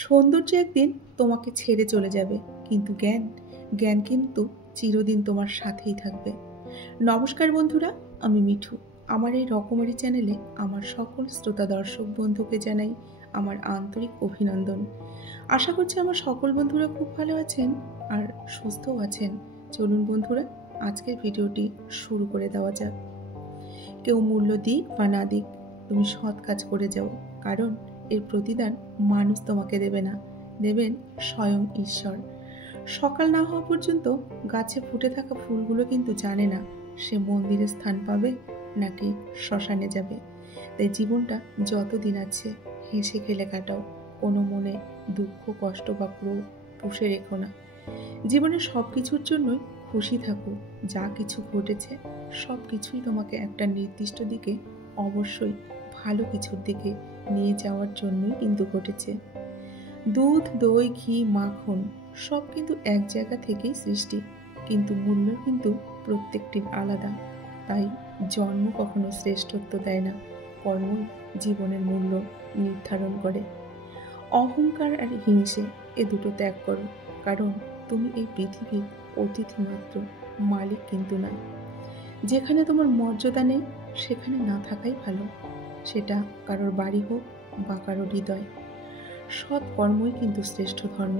সৌন্দর্য একদিন তোমাকে ছেড়ে চলে যাবে, কিন্তু জ্ঞান জ্ঞান কিন্তু চিরদিন তোমার সাথেই থাকবে। নমস্কার বন্ধুরা, আমি মিঠু। আমার এই রকমারি চ্যানেলে আমার সকল শ্রোতা দর্শক বন্ধুকে জানাই আমার আন্তরিক অভিনন্দন। আশা করছি আমার সকল বন্ধুরা খুব ভালো আছেন আর সুস্থও আছেন। চলুন বন্ধুরা, আজকের ভিডিওটি শুরু করে দেওয়া যাক। কেউ মূল্য দিক বা না দিক, তুমি সৎ কাজ করে যাও, কারণ এর প্রতিদান মানুষ তোমাকে দেবে না, দেবেন স্বয়ং ঈশ্বর। সকাল না হওয়া পর্যন্ত গাছে ফুটে থাকা ফুলগুলো কিন্তু জানে না সে মন্দিরে স্থান পাবে নাকি শ্মশানে যাবে। তাই জীবনটা যতদিন আছে হেসে খেলে কাটাও, কোনো মনে দুঃখ কষ্ট বা ক্রোধ পুষে রেখো না। জীবনের সব কিছুর জন্যই খুশি থাকো। যা কিছু ঘটেছে সব কিছুই তোমাকে একটা নির্দিষ্ট দিকে, অবশ্যই ভালো কিছুর দিকে নিয়ে যাওয়ার জন্যই কিন্তু ঘটেছে। দুধ, দই, ঘি, মাখন সব কিন্তু এক জায়গা থেকেই সৃষ্টি, কিন্তু মূল্য কিন্তু প্রত্যেকটির আলাদা। তাই জন্ম কখনো শ্রেষ্ঠত্ব দেয় না, কর্মই জীবনের মূল্য নির্ধারণ করে। অহংকার আর হিংসে এ দুটো ত্যাগ করো, কারণ তুমি এই পৃথিবীর অতিথি মাত্র, মালিক কিন্তু না। যেখানে তোমার মর্যাদা নেই সেখানে না থাকাই ভালো, সেটা কারোর বাড়ি হোক বা কারোর হৃদয়। সৎ কর্মই কিন্তু শ্রেষ্ঠ ধর্ম।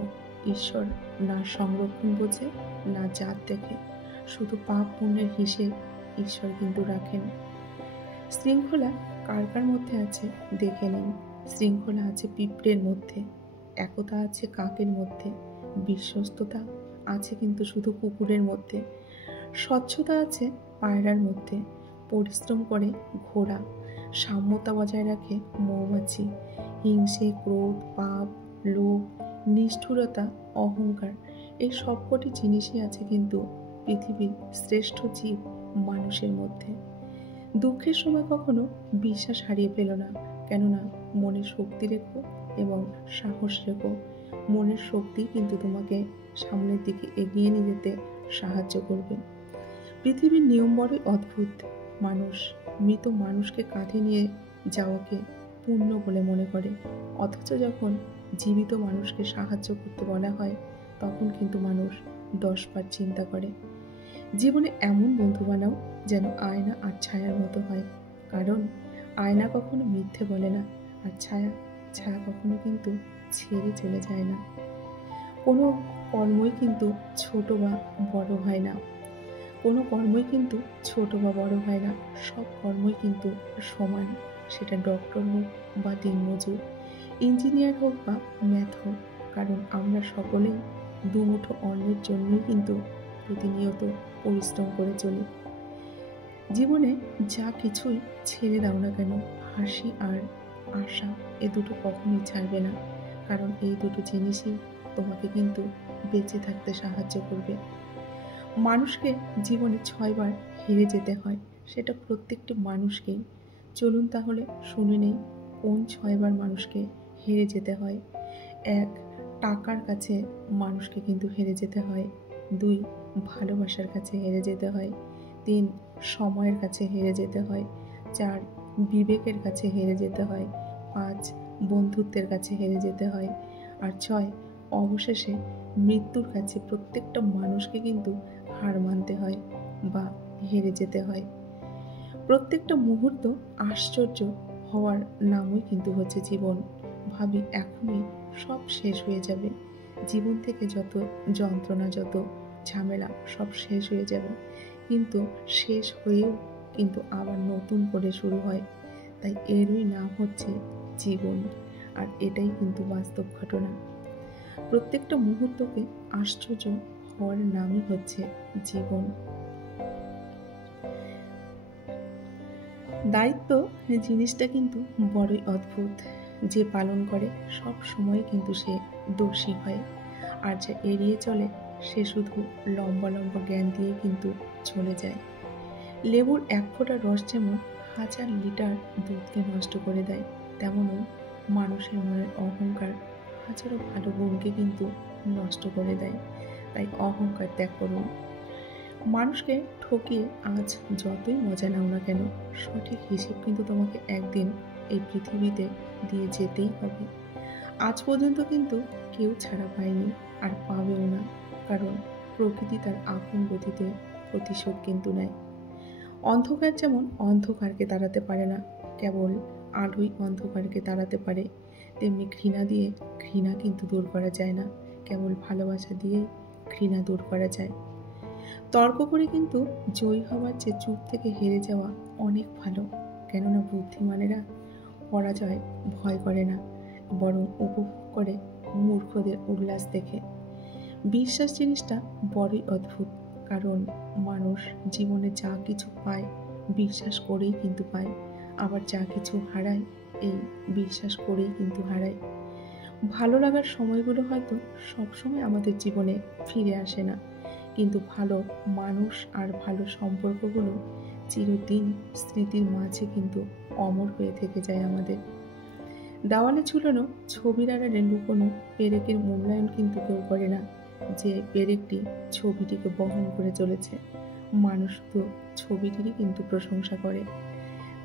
ঈশ্বর না সংরক্ষণ বোঝে, না জাত দেখে, শুধু পাপ পুণ্যের হিসেব ঈশ্বর কিন্তু রাখেন। শৃঙ্খলা কার কার মধ্যে আছে দেখে নিন। শৃঙ্খলা আছে পিঁপড়ের মধ্যে, একতা আছে কাকের মধ্যে, বিশ্বস্ততা আছে কিন্তু শুধু কুকুরের মধ্যে, স্বচ্ছতা আছে পায়রার মধ্যে, পরিশ্রম করে ঘোড়া, সাম্যতা বজায় রাখে মৌমাছি। হিংসে, ক্রোধ, পাপ, লোভ, নিষ্ঠুরতা, অহংকার এই সবকটি জিনিসই আছে কিন্তু পৃথিবীর শ্রেষ্ঠ জীব মানুষের মধ্যে। দুঃখের সময় কখনো বিশ্বাস হারিয়ে ফেলো না, কেননা মনে শক্তি রেখো এবং সাহস রেখো। মনের শক্তি কিন্তু তোমাকে সামনের দিকে এগিয়ে নিয়ে যেতে সাহায্য করবে। পৃথিবীর নিয়ম বড়ই অদ্ভুত। মানুষ মৃত মানুষকে কাঁধে নিয়ে যাওয়াকে পুণ্য বলে মনে করে, অথচ যখন জীবিত মানুষকে সাহায্য করতে বলা হয় তখন কিন্তু মানুষ 10 বার চিন্তা করে। জীবনে এমন বন্ধু বানাও যেন আয়না আর ছায়ার মতো হয়, কারণ আয়না কখনো মিথ্যে বলে না, আর ছায়া ছায়া কখনো কিন্তু ছেড়ে চলে যায় না। কোনো কর্মই কিন্তু ছোট বা বড় হয় না, কোনো কর্মই কিন্তু ছোট বা বড় হয় না, সব কর্মই কিন্তু সমান। সেটা ডক্টর হোক বা দিনমজুর, ইঞ্জিনিয়ার হোক বা ম্যাথ হোক, কারণ আমরা সকলেই দুমুঠো অন্নের জন্যই কিন্তু প্রতিনিয়ত পরিশ্রম করে চলি। জীবনে যা কিছুই ছেড়ে দাও না কেন, হাসি আর আশা এ দুটো কখনোই ছাড়বে না, কারণ এই দুটো জিনিসই তোমাকে কিন্তু বেঁচে থাকতে সাহায্য করবে। মানুষকে জীবনে 6 বার হেরে যেতে হয়, সেটা প্রত্যেকটি মানুষকেই। চলুন তাহলে শুনে নেই কোন 6 বার মানুষকে হেরে যেতে হয়। 1. টাকার কাছে মানুষকে কিন্তু হেরে যেতে হয়। 2. ভালোবাসার কাছে হেরে যেতে হয়। 3. সময়ের কাছে হেরে যেতে হয়। 4. বিবেকের কাছে হেরে যেতে হয়। 5. বন্ধুত্বের কাছে হেরে যেতে হয়। আর 6. অবশেষে মৃত্যুর কাছে প্রত্যেকটা মানুষকে কিন্তু হার মানতে হয় বা হেরে যেতে হয়। প্রত্যেকটা মুহূর্ত আশ্চর্য হওয়ার নামই কিন্তু হচ্ছে জীবন। ভাবি এখনই সব শেষ হয়ে যাবে, জীবন থেকে যত যন্ত্রণা, যত ঝামেলা সব শেষ হয়ে যাবে, কিন্তু শেষ হয়েও কিন্তু আবার নতুন করে শুরু হয়। তাই এরই নাম হচ্ছে জীবন, আর এটাই কিন্তু বাস্তব ঘটনা। প্রত্যেকটা মুহূর্তকে আশ্চর্য হওয়ার নামই হচ্ছে জীবন। দায়িত্ব জিনিসটা কিন্তু বড়ই অদ্ভুত। যে পালন করে সব সময় কিন্তু সে দোষী হয়, আর যে এড়িয়ে চলে সে শুধু লম্বা লম্বা জ্ঞান দিয়ে কিন্তু চলে যায়। লেবুর 1 ফোঁটা রস যেমন 1000 লিটার দুধকে নষ্ট করে দেয়, তেমনই মানুষের মনের অহংকার হাজারো ভালো গুণকে কিন্তু নষ্ট করে দেয়। তাই অহংকার ত্যাগ করুন। মানুষকে ঠকিয়ে আজ যতই মজা নাও না কেন, সঠিক হিসেব কিন্তু তোমাকে একদিন এই পৃথিবীতে দিয়ে যেতেই হবে। আজ পর্যন্ত কিন্তু কেউ ছাড়া পায়নি আর পাবেও না, কারণ প্রকৃতি তার আপন গতিতে প্রতিশোধ কিন্তু নেয়। অন্ধকার যেমন অন্ধকারকে তাড়াতে পারে না, কেবল আলোই অন্ধকারকে তাড়াতে পারে, তেমনি ঘৃণা দিয়ে ঘৃণা কিন্তু দূর করা যায় না, কেবল ভালোবাসা দিয়েই ঘৃণা দূর করা যায়। তর্ক করে কিন্তু জয়ী হওয়ার চেয়ে চুপ থেকে হেরে যাওয়া অনেক ভালো, কেননা বুদ্ধিমানেরা পরাজয় ভয় করে না, বরং উপভোগ করে মূর্খদের উল্লাস দেখে। বিশ্বাস জিনিসটা বড়ই অদ্ভুত, কারণ মানুষ জীবনে যা কিছু পায় বিশ্বাস করেই কিন্তু পায়, আবার যা কিছু হারায় এই বিশ্বাস করেই কিন্তু হারায়। ভালো লাগার সময়গুলো হয়তো সবসময় আমাদের জীবনে ফিরে আসে না, কিন্তু ভালো মানুষ আর ভালো সম্পর্কগুলো চিরদিন স্মৃতির মাঝে কিন্তু অমর হয়ে থেকে যায় আমাদের। দেওয়ালে ঝুলানো ছবির আড়ালে লুকোনো পেরেকের মূল্যায়ন কিন্তু কেউ করে না, যে পেরেকটি ছবিটিকে বহন করে চলেছে। মানুষ তো ছবিটিরই কিন্তু প্রশংসা করে।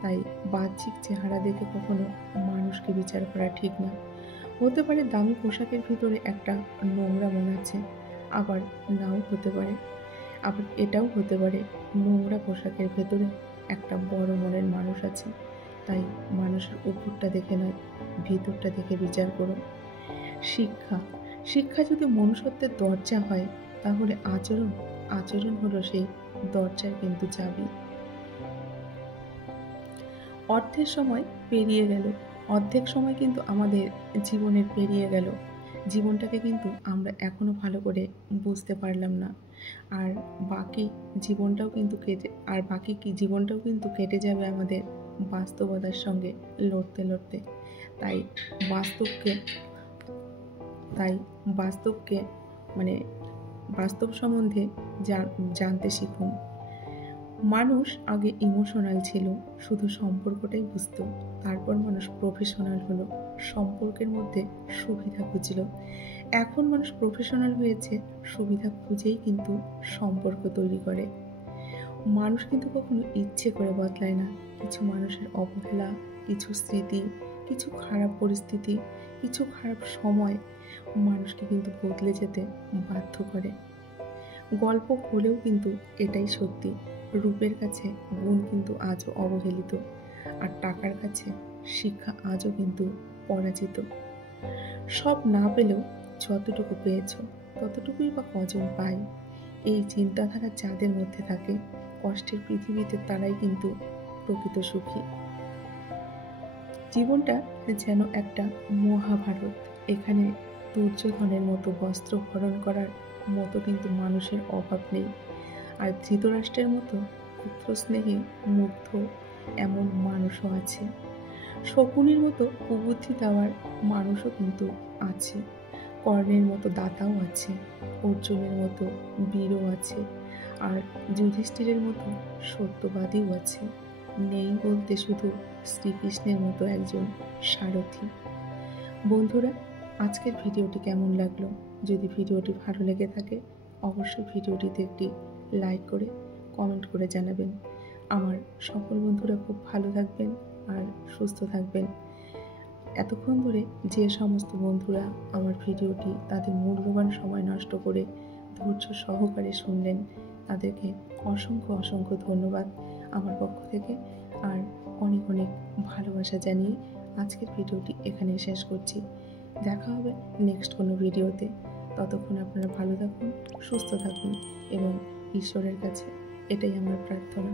তাই বাহ্যিক চেহারা দেখে কখনো মানুষকে বিচার করা ঠিক না। হতে পারে দামি পোশাকের ভিতরে একটা নোংরা মন আছে, আবার নাও হতে পারে। আবার এটাও হতে পারে নোংরা পোশাকের ভেতরে একটা বড় মনের মানুষ আছে। তাই মানুষের উপরটা দেখে নয়, ভেতরটা দেখে বিচার করো। শিক্ষা শিক্ষা যদি মনুষ্যত্বের দরজা হয়, তাহলে আচরণ হলো সেই দরজার কিন্তু চাবি। অর্ধেক সময় পেরিয়ে গেল, অর্ধেক সময় কিন্তু আমাদের জীবনের পেরিয়ে গেল। জীবনটাকে কিন্তু আমরা এখনো ভালো করে বুঝতে পারলাম না, আর বাকি জীবনটাও কিন্তু কেটে যাবে আমাদের বাস্তবতার সঙ্গে লড়তে লড়তে। তাই বাস্তবকে বাস্তব সম্বন্ধে জানতে শিখুন। মানুষ আগে ইমোশনাল ছিল, শুধু সম্পর্কটাই বুঝতো। তারপর মানুষ প্রফেশনাল হলো, সম্পর্কের মধ্যে সুবিধা খুঁজল। এখন মানুষ প্রফেশনাল হয়েছে, সুবিধা খুঁজেই কিন্তু সম্পর্ক তৈরি করে। মানুষ কিন্তু কখনো ইচ্ছে করে বদলায় না। কিছু মানুষের অবহেলা, কিছু স্মৃতি, কিছু খারাপ পরিস্থিতি, কিছু খারাপ সময় মানুষকে কিন্তু বদলে যেতে বাধ্য করে। গল্প হলেও কিন্তু এটাই সত্যি, রূপের কাছে গুণ কিন্তু আজও অবহেলিত, আর টাকার কাছে শিক্ষা আজও কিন্তু পরাজিত। সব না পেলেও যতটুকু পেয়েছ ততটুকুই বা কজন পায়, এই চিন্তাধারা যাদের মধ্যে থাকে, কষ্টের পৃথিবীতে তারাই কিন্তু প্রকৃত সুখী। জীবনটা যেন একটা মহাভারত, এখানে দুর্যোধনের মতো বস্ত্র হরণ করার মতো কিন্তু মানুষের অভাব নেই, আর ধৃতরাষ্ট্রের মতো পুত্র স্নেহে মুগ্ধ এমন মানুষও আছে। শকুনির মতো কুবুদ্ধি দেওয়ার মানুষও কিন্তু আছে, কর্ণের মতো দাতাও আছে, অর্জুনের মতো বীরও আছে, আর যুধিষ্ঠিরের মতো সত্যবাদীও আছে। নেই বলতে শুধু শ্রীকৃষ্ণের মতো একজন সারথি। বন্ধুরা, আজকের ভিডিওটি কেমন লাগলো? যদি ভিডিওটি ভালো লেগে থাকে অবশ্যই ভিডিওটিতে একটি লাইক করে কমেন্ট করে জানাবেন। আমার সকল বন্ধুরা খুব ভালো থাকবেন আর সুস্থ থাকবেন। এতক্ষণ ধরে যে সমস্ত বন্ধুরা আমার ভিডিওটি তাদের মূল্যবান সময় নষ্ট করে ধৈর্য সহকারে শুনলেন, তাদেরকে অসংখ্য ধন্যবাদ আমার পক্ষ থেকে, আর অনেক ভালোবাসা জানিয়ে আজকের ভিডিওটি এখানে শেষ করছি। দেখা হবে নেক্সট কোনো ভিডিওতে। ততক্ষণ আপনারা ভালো থাকুন, সুস্থ থাকুন, এবং ঈশ্বরের কাছে এটাই আমার প্রার্থনা।